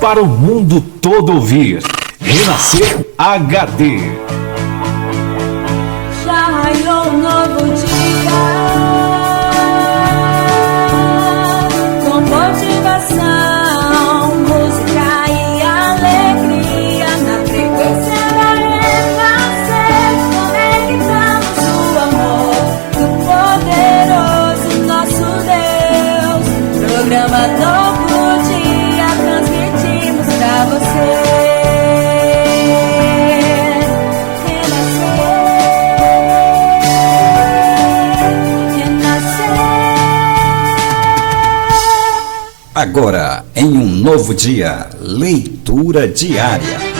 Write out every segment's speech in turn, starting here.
para o mundo todo ouvir. Renascer HD. Já raiou um novo dia, com motivação, música e alegria, na frequência da Renascer, conectamos o amor do poderoso nosso Deus. Programa Novo Dia, transmitimos pra você. Agora, em um novo dia, leitura diária.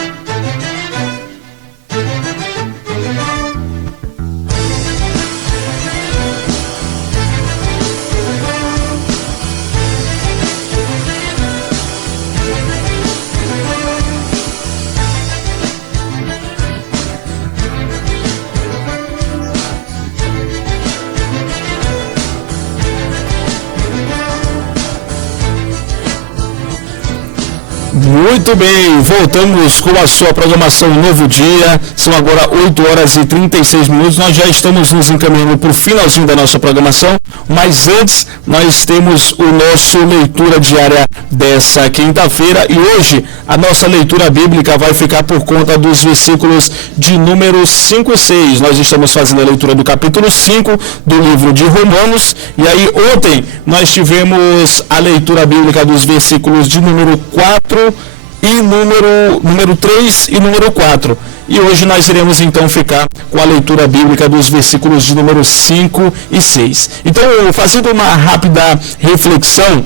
Muito bem, voltamos com a sua programação Novo Dia. São agora 8 horas e 36 minutos. Nós já estamos nos encaminhando para o finalzinho da nossa programação, mas antes nós temos o nosso leitura diária dessa quinta-feira, e hoje a nossa leitura bíblica vai ficar por conta dos versículos de número 5 e 6. Nós estamos fazendo a leitura do capítulo 5 do livro de Romanos, e aí ontem nós tivemos a leitura bíblica dos versículos de número 4 e número 3 e número 4. E hoje nós iremos então ficar com a leitura bíblica dos versículos de número 5 e 6. Então, fazendo uma rápida reflexão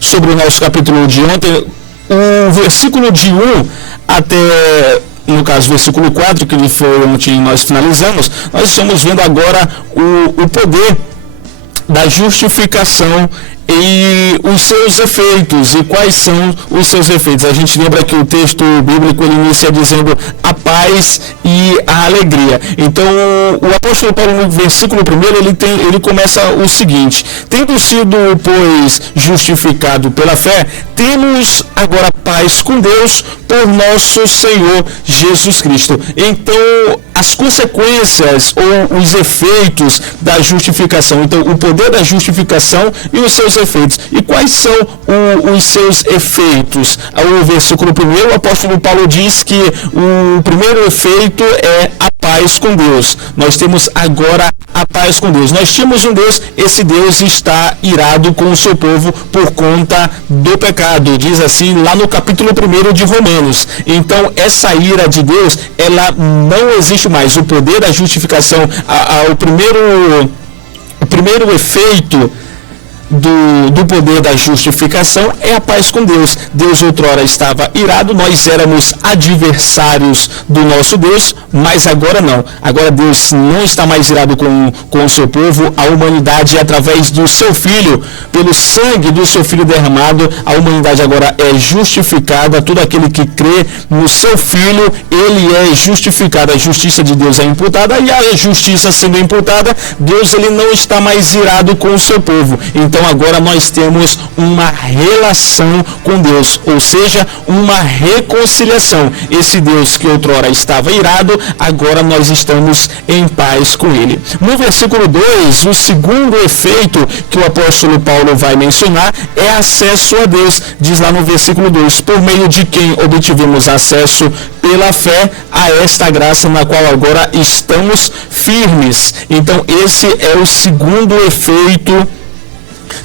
sobre o nosso capítulo de ontem, o versículo de 1 até, no caso, versículo 4, que foi ontem nós finalizamos, nós estamos vendo agora o poder da justificação e os seus efeitos. E quais são os seus efeitos? A gente lembra que o texto bíblico ele inicia dizendo a paz e a alegria. Então, o apóstolo Paulo, no versículo 1, ele começa o seguinte: tendo sido, pois, justificado pela fé, temos agora paz com Deus por nosso Senhor Jesus Cristo. Então, as consequências ou os efeitos da justificação. Então, o poder da justificação e os seus efeitos. E quais são os seus efeitos? O versículo 1, o apóstolo Paulo diz que o primeiro efeito é a paz com Deus. Nós temos agora a paz com Deus. Nós tínhamos um Deus, esse Deus está irado com o seu povo por conta do pecado. Diz assim lá no capítulo 1 de Romanos. Então, essa ira de Deus, ela não existe mais. O poder da justificação, o primeiro efeito do poder da justificação é a paz com Deus. Deus outrora estava irado, nós éramos adversários do nosso Deus, mas agora não. Agora Deus não está mais irado com o seu povo. A humanidade, através do seu Filho, pelo sangue do seu Filho derramado, a humanidade agora é justificada. Todo aquele que crê no seu Filho, ele é justificado. A justiça de Deus é imputada, e a justiça sendo imputada, Deus ele não está mais irado com o seu povo. Então agora nós temos uma relação com Deus, ou seja, uma reconciliação. Esse Deus que outrora estava irado, agora nós estamos em paz com ele. No versículo 2, o segundo efeito que o apóstolo Paulo vai mencionar é acesso a Deus. Diz lá no versículo 2, por meio de quem obtivemos acesso pela fé a esta graça na qual agora estamos firmes. Então esse é o segundo efeito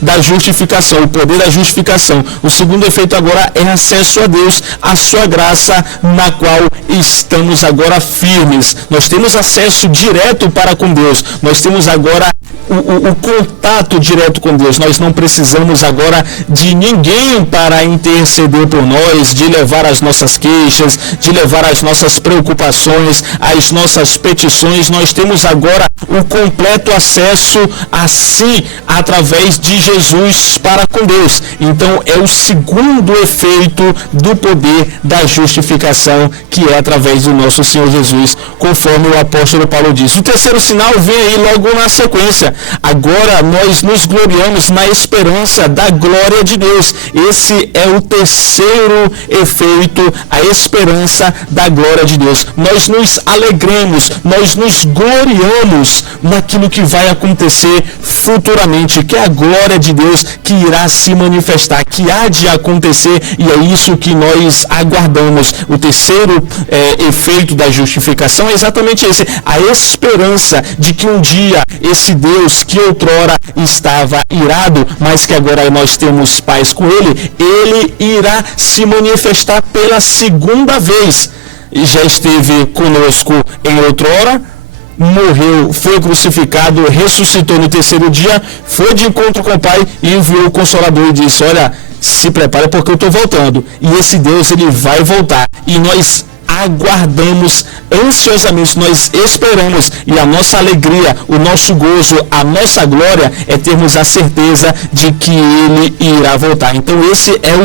da justificação, o poder da justificação. O segundo efeito agora é acesso a Deus, a sua graça na qual estamos agora firmes. Nós temos acesso direto para com Deus. Nós temos agora o contato direto com Deus. Nós não precisamos agora de ninguém para interceder por nós, de levar as nossas queixas, de levar as nossas preocupações, as nossas petições. Nós temos agora o completo acesso assim através de Jesus para com Deus. Então é o segundo efeito do poder da justificação, que é através do nosso Senhor Jesus, conforme o apóstolo Paulo diz. O terceiro sinal vem aí logo na sequência. Agora nós nos gloriamos na esperança da glória de Deus. Esse é o terceiro efeito, a esperança da glória de Deus. Nós nos alegremos, nós nos gloriamos naquilo que vai acontecer futuramente, que é a glória de Deus que irá se manifestar, que há de acontecer, e é isso que nós aguardamos. O terceiro efeito da justificação é exatamente esse, a esperança de que um dia esse Deus que outrora estava irado, mas que agora nós temos paz com ele irá se manifestar pela segunda vez. Já esteve conosco em outrora, morreu, foi crucificado, ressuscitou no terceiro dia, foi de encontro com o Pai e enviou o Consolador e disse: olha, se prepara porque eu estou voltando. E esse Deus, ele vai voltar. E nós aguardamos ansiosamente, nós esperamos, e a nossa alegria, o nosso gozo, a nossa glória é termos a certeza de que ele irá voltar. Então esse é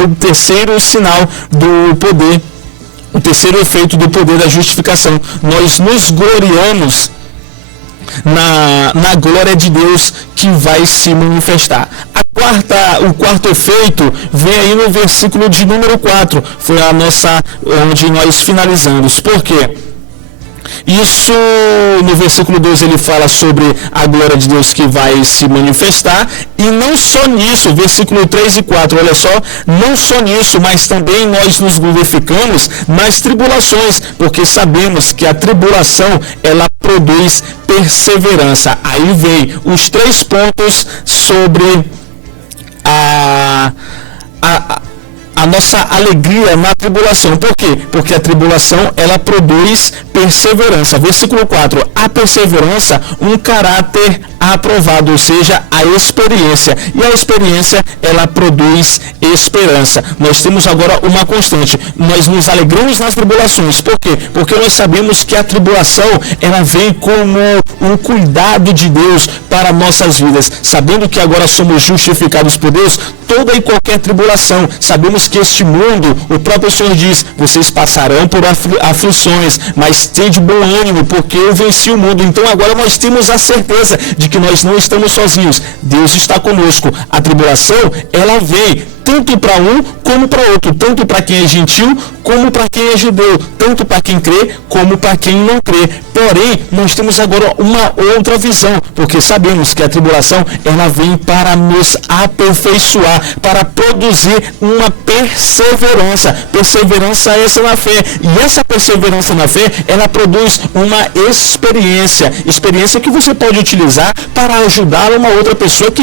o terceiro sinal do poder, o terceiro efeito do poder da justificação. Nós nos gloriamos na glória de Deus que vai se manifestar. O quarto efeito vem aí no versículo de número 4. Foi onde nós finalizamos. Por quê? Isso, no versículo 2, ele fala sobre a glória de Deus que vai se manifestar, e não só nisso, versículo 3 e 4, olha só, não só nisso, mas também nós nos glorificamos nas tribulações, porque sabemos que a tribulação, ela produz perseverança. Aí vem os 3 pontos sobre a nossa alegria na tribulação. Por quê? Porque a tribulação, ela produz perseverança. Versículo 4, a perseverança, um caráter aprovado, ou seja, a experiência. E a experiência, ela produz esperança. Nós temos agora uma constante. Nós nos alegramos nas tribulações. Por quê? Porque nós sabemos que a tribulação, ela vem como um cuidado de Deus para nossas vidas. Sabendo que agora somos justificados por Deus, toda e qualquer tribulação, sabemos que este mundo, o próprio Senhor diz: vocês passarão por aflições, mas tende bom ânimo, porque eu venci o mundo. Então agora nós temos a certeza de que nós não estamos sozinhos. Deus está conosco. A tribulação, ela vem tanto para um como para outro, tanto para quem é gentil como para quem é judeu, tanto para quem crê como para quem não crê. Porém, nós temos agora uma outra visão, porque sabemos que a tribulação, ela vem para nos aperfeiçoar, para produzir uma perseverança. Perseverança essa na fé. E essa perseverança na fé, ela produz uma experiência que você pode utilizar para ajudar uma outra pessoa que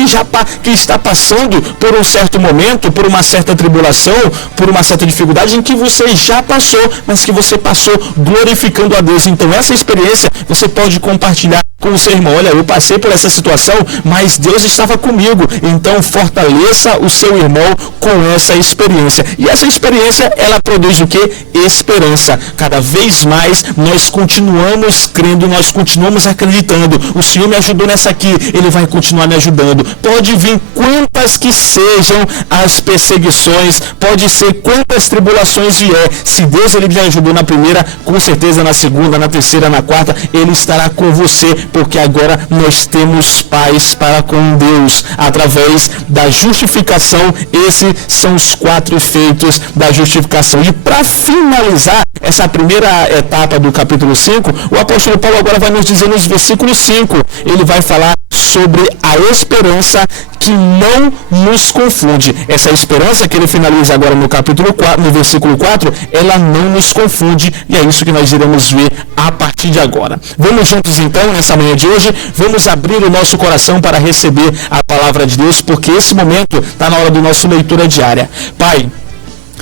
está passando por um certo momento, por uma certa tribulação, por uma certa dificuldade em que você já passou, mas que você passou glorificando a Deus. Então essa experiência você pode compartilhar com o seu irmão. Olha, eu passei por essa situação, mas Deus estava comigo. Então fortaleça o seu irmão com essa experiência. E essa experiência, ela produz o quê? Esperança. Cada vez mais nós continuamos crendo, nós continuamos acreditando. O Senhor me ajudou nessa aqui, Ele vai continuar me ajudando. Pode vir quantas que sejam as perseguições, pode ser quantas tribulações vier. Se Deus, Ele me ajudou na primeira, com certeza na segunda, na terceira, na quarta, Ele estará com você, porque agora nós temos paz para com Deus através da justificação. Esses são os 4 efeitos da justificação. E para finalizar essa primeira etapa do capítulo 5, o apóstolo Paulo agora vai nos dizer nos versículos 5, ele vai falar sobre a esperança que não nos confunde. Essa esperança que ele finaliza agora no capítulo 4, no versículo 4, ela não nos confunde, e é isso que nós iremos ver a partir de agora. Vamos juntos então, nessa manhã de hoje, vamos abrir o nosso coração para receber a palavra de Deus, porque esse momento está na hora do nosso leitura diária. Pai,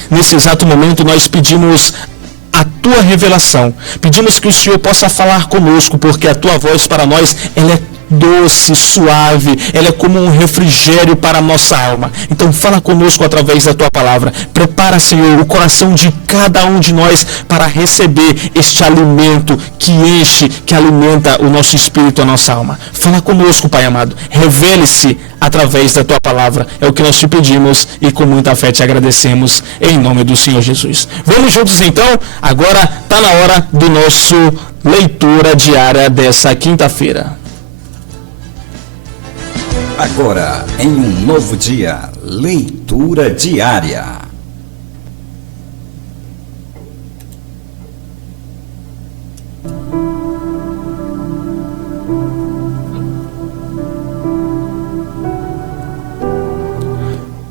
nesse exato momento nós pedimos a Tua revelação, pedimos que o Senhor possa falar conosco, porque a Tua voz para nós, ela é doce, suave, ela é como um refrigério para a nossa alma. Então fala conosco através da tua palavra. Prepara, Senhor, o coração de cada um de nós para receber este alimento que enche, que alimenta o nosso espírito, a nossa alma. Fala conosco, Pai amado. Revele-se através da tua palavra. É o que nós te pedimos e com muita fé te agradecemos em nome do Senhor Jesus. Vamos juntos então? Agora está na hora do nosso leitura diária dessa quinta-feira. Agora, em um novo dia, leitura diária.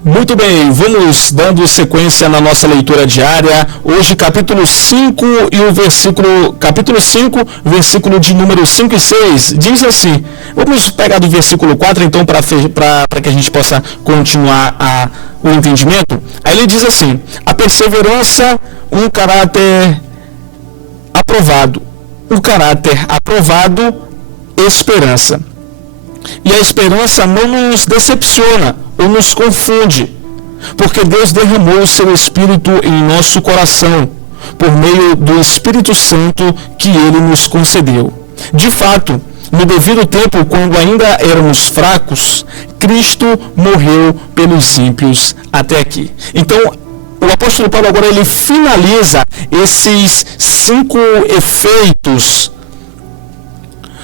Muito bem, vamos dando sequência na nossa leitura diária. Hoje, capítulo 5 e o capítulo 5, versículo de número 5 e 6, diz assim. Vamos pegar do versículo 4, então, para que a gente possa continuar o entendimento. Aí ele diz assim: a perseverança, um caráter aprovado. O caráter aprovado, esperança. E a esperança não nos decepciona ou nos confunde, porque Deus derramou o seu Espírito em nosso coração, por meio do Espírito Santo que Ele nos concedeu. De fato, no devido tempo, quando ainda éramos fracos, Cristo morreu pelos ímpios até aqui. Então, o apóstolo Paulo agora ele finaliza esses 5 efeitos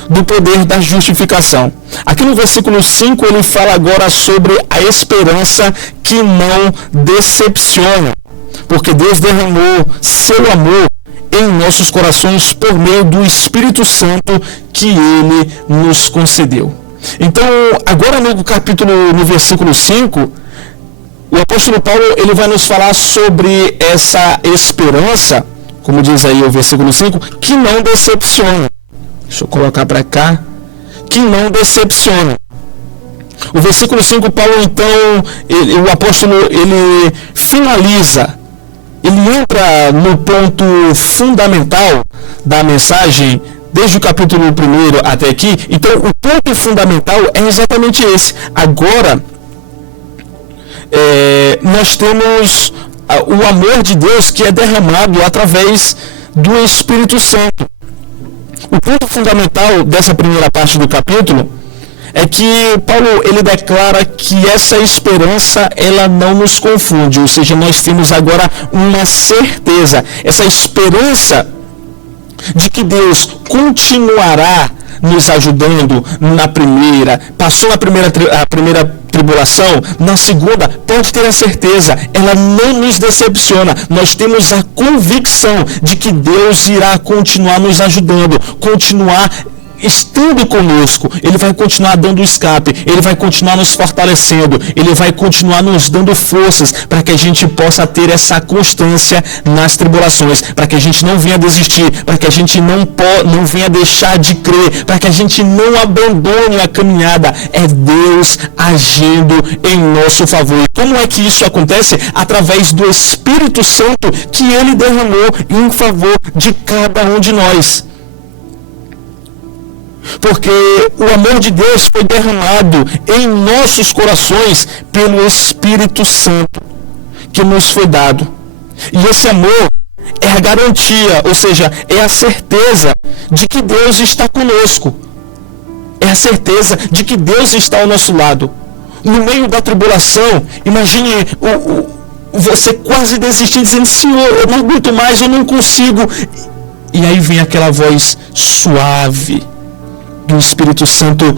do poder da justificação. Aqui no versículo 5 ele fala agora sobre a esperança que não decepciona, porque Deus derramou seu amor em nossos corações por meio do Espírito Santo que Ele nos concedeu. Então, agora no versículo 5, o apóstolo Paulo ele vai nos falar sobre essa esperança, como diz aí o versículo 5, que não decepciona. Deixa eu colocar para cá. Que não decepciona. O versículo 5, Paulo, então, o apóstolo, ele finaliza, ele entra no ponto fundamental da mensagem, desde o capítulo 1 até aqui. Então, o ponto fundamental é exatamente esse. Agora, nós temos o amor de Deus que é derramado através do Espírito Santo. O ponto fundamental dessa primeira parte do capítulo é que Paulo ele declara que essa esperança ela não nos confunde, ou seja, nós temos agora uma certeza, essa esperança de que Deus continuará nos ajudando passou a primeira tribulação, na segunda, pode ter a certeza, ela não nos decepciona. Nós temos a convicção de que Deus irá continuar nos ajudando, continuar estando conosco. Ele vai continuar dando escape, Ele vai continuar nos fortalecendo, Ele vai continuar nos dando forças para que a gente possa ter essa constância nas tribulações, para que a gente não venha desistir, para que a gente não venha deixar de crer, para que a gente não abandone a caminhada. É Deus agindo em nosso favor. E como é que isso acontece? Através do Espírito Santo que Ele derramou em favor de cada um de nós. Porque o amor de Deus foi derramado em nossos corações pelo Espírito Santo que nos foi dado. E esse amor é a garantia, ou seja, é a certeza de que Deus está conosco. É a certeza de que Deus está ao nosso lado. No meio da tribulação, imagine você quase desistindo, dizendo: Senhor, eu não aguento mais, eu não consigo. E aí vem aquela voz suave do Espírito Santo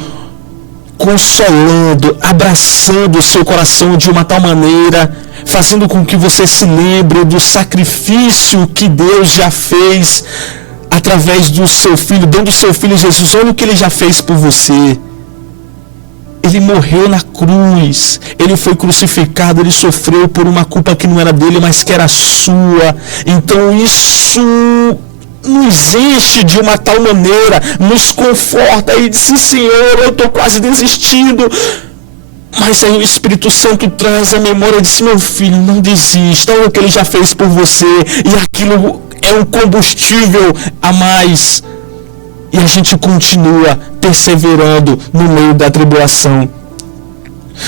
consolando, abraçando o seu coração de uma tal maneira, fazendo com que você se lembre do sacrifício que Deus já fez através do seu Filho, dando o seu Filho Jesus. Olha o que Ele já fez por você. Ele morreu na cruz, Ele foi crucificado, Ele sofreu por uma culpa que não era dele, mas que era sua. Então isso nos enche de uma tal maneira, nos conforta e diz: Senhor, eu estou quase desistindo. Mas aí o Espírito Santo traz a memória e diz: meu filho, não desista, olha o que Ele já fez por você. E aquilo é um combustível a mais E a gente continua perseverando no meio da tribulação.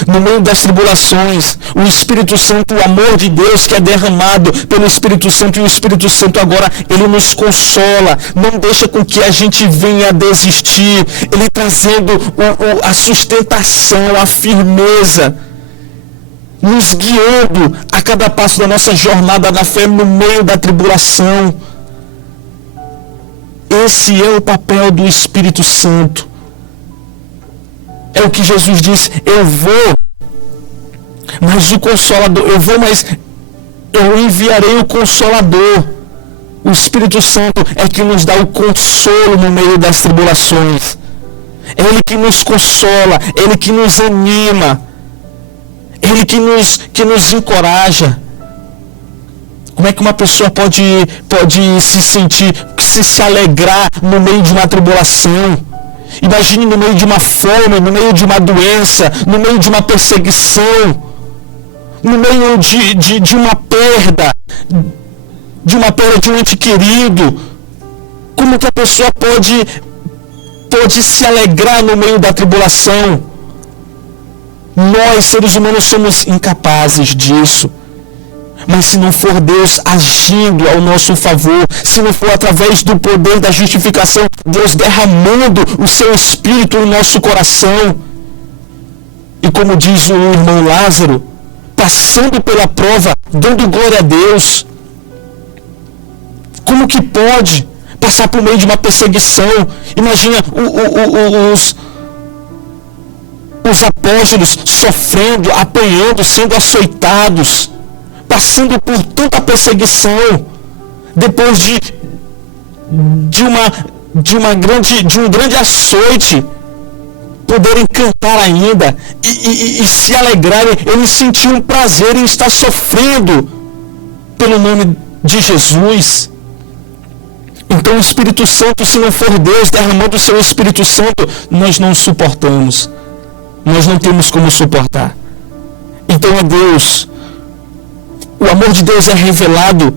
No meio das tribulações, o Espírito Santo, o amor de Deus que é derramado pelo Espírito Santo, e o Espírito Santo agora, ele nos consola, não deixa com que a gente venha a desistir, ele trazendo a sustentação, a firmeza, nos guiando a cada passo da nossa jornada na fé no meio da tribulação. Esse é o papel do Espírito Santo. É o que Jesus disse: eu vou, mas o Consolador, mas eu enviarei o Consolador. O Espírito Santo é que nos dá o consolo no meio das tribulações. É Ele que nos consola, Ele que nos anima, Ele que nos encoraja. Como é que uma pessoa pode se alegrar no meio de uma tribulação? Imagine no meio de uma fome, no meio de uma doença, no meio de uma perseguição, no meio de uma perda de um ente querido. Como que a pessoa pode se alegrar no meio da tribulação? Nós, seres humanos, somos incapazes disso. Mas se não for Deus agindo ao nosso favor, se não for através do poder da justificação, Deus derramando o seu Espírito no nosso coração, e como diz o irmão Lázaro, passando pela prova, dando glória a Deus, como que pode passar por meio de uma perseguição? Imagina os apóstolos sofrendo, apanhando, sendo açoitados, passando por tanta perseguição, depois de um grande açoite, poderem cantar ainda e se alegrarem. Eles sentiam prazer em estar sofrendo pelo nome de Jesus. Então o Espírito Santo, se não for Deus derramando o seu Espírito Santo, nós não suportamos. Nós não temos como suportar. Então é Deus. O amor de Deus é revelado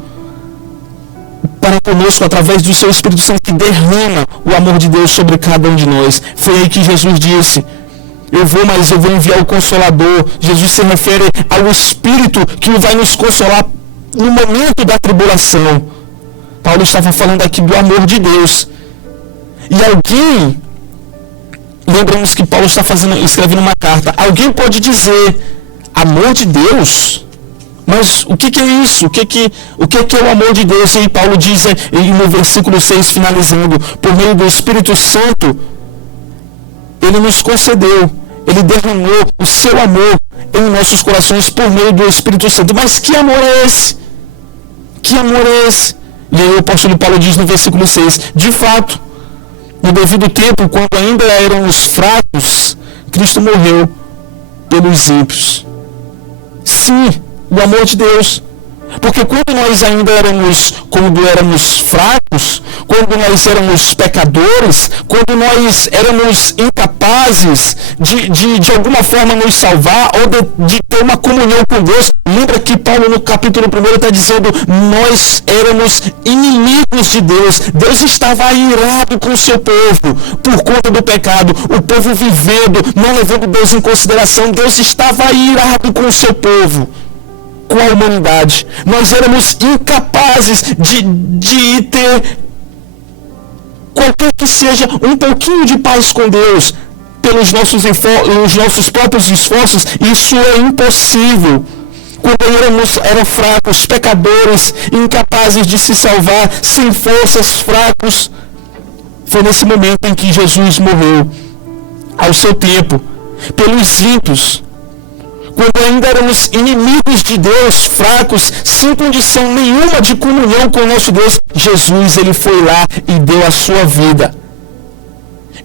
para conosco através do seu Espírito Santo, que derrama o amor de Deus sobre cada um de nós. Foi aí que Jesus disse: eu vou, mas eu vou enviar o Consolador. Jesus se refere ao Espírito que vai nos consolar no momento da tribulação. Paulo estava falando aqui do amor de Deus. E alguém, lembramos que Paulo está escrevendo uma carta. Alguém pode dizer: amor de Deus? Mas o que é isso? O que é o amor de Deus? E Paulo diz no versículo 6, finalizando: por meio do Espírito Santo, Ele nos concedeu, Ele derramou o seu amor em nossos corações por meio do Espírito Santo. Mas que amor é esse? Que amor é esse? E aí o apóstolo Paulo diz no versículo 6, de fato, no devido tempo, quando ainda éramos fracos, Cristo morreu pelos ímpios. Sim, o amor de Deus. Porque quando nós ainda éramos fracos, quando nós éramos pecadores, quando nós éramos incapazes de alguma forma nos salvar ou de ter uma comunhão com Deus, lembra que Paulo no capítulo 1 está dizendo: nós éramos inimigos de Deus. Deus estava irado com o seu povo por conta do pecado, o povo vivendo, não levando Deus em consideração. Deus estava irado com o seu povo, com a humanidade. Nós éramos incapazes de ter qualquer que seja um pouquinho de paz com Deus pelos nossos próprios esforços. Isso é impossível. Quando eram fracos, pecadores, incapazes de se salvar, sem forças, fracos, foi nesse momento em que Jesus morreu ao seu tempo pelos ímpios. Quando ainda éramos inimigos de Deus, fracos, sem condição nenhuma de comunhão com o nosso Deus, Jesus, Ele foi lá e deu a sua vida.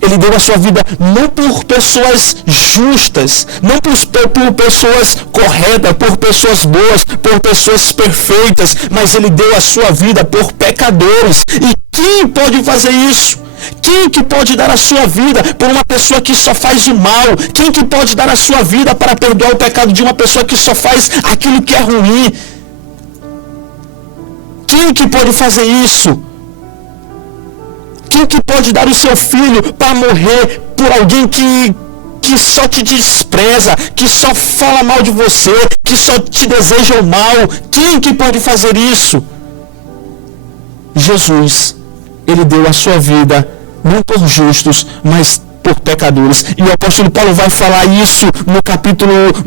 Ele deu a sua vida não por pessoas justas, não por pessoas corretas, por pessoas boas, por pessoas perfeitas, mas Ele deu a sua vida por pecadores. E quem pode fazer isso? Quem que pode dar a sua vida por uma pessoa que só faz o mal? Quem que pode dar a sua vida para perdoar o pecado de uma pessoa que só faz aquilo que é ruim? Quem que pode fazer isso? Quem que pode dar o seu filho para morrer por alguém que só te despreza, que só fala mal de você, que só te deseja o mal? Quem que pode fazer isso? Jesus, ele deu a sua vida não por justos, mas por pecadores. E o apóstolo Paulo vai falar isso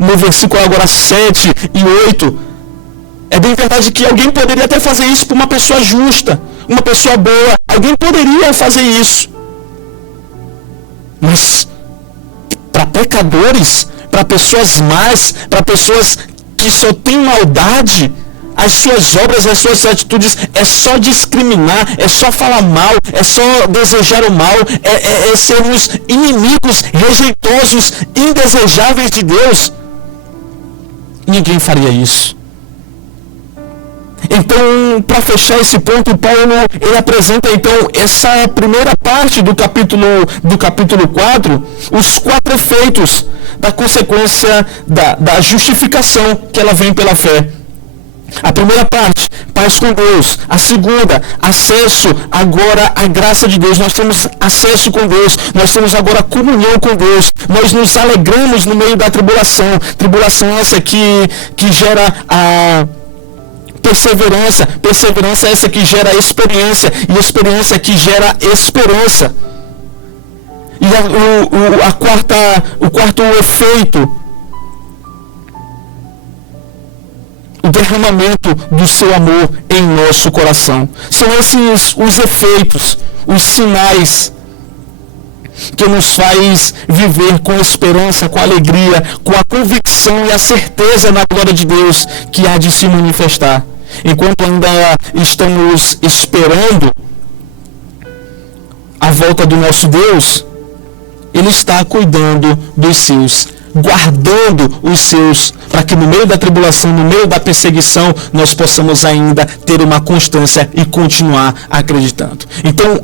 no versículo agora 7 e 8. É bem verdade que alguém poderia até fazer isso por uma pessoa justa, uma pessoa boa. Alguém poderia fazer isso. Mas para pecadores, para pessoas más, para pessoas que só têm maldade, as suas obras, as suas atitudes é só discriminar, é só falar mal, é só desejar o mal, é sermos inimigos, rejeitosos, indesejáveis de Deus. Ninguém faria isso. Então, para fechar esse ponto, Paulo, ele apresenta então essa primeira parte do capítulo 4, os 4 efeitos da consequência da justificação que ela vem pela fé. A primeira parte, paz com Deus. A segunda, acesso agora à graça de Deus. Nós temos acesso com Deus. Nós temos agora comunhão com Deus. Nós nos alegramos no meio da tribulação. Tribulação essa que gera a perseverança. Perseverança essa que gera experiência. E experiência que gera esperança. E o quarto efeito, o derramamento do seu amor em nosso coração. São esses os efeitos, os sinais que nos faz viver com esperança, com alegria, com a convicção e a certeza na glória de Deus que há de se manifestar. Enquanto ainda estamos esperando a volta do nosso Deus, Ele está cuidando dos seus, guardando os seus, para que no meio da tribulação, no meio da perseguição, nós possamos ainda ter uma constância e continuar acreditando. Então,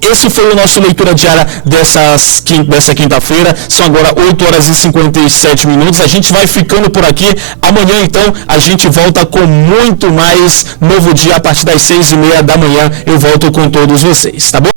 esse foi o nosso leitura diária dessa quinta-feira. São agora 8 horas e 57 minutos. A gente vai ficando por aqui. Amanhã, então, a gente volta com muito mais Novo Dia a partir das 6:30 da manhã. Eu volto com todos vocês, tá bom?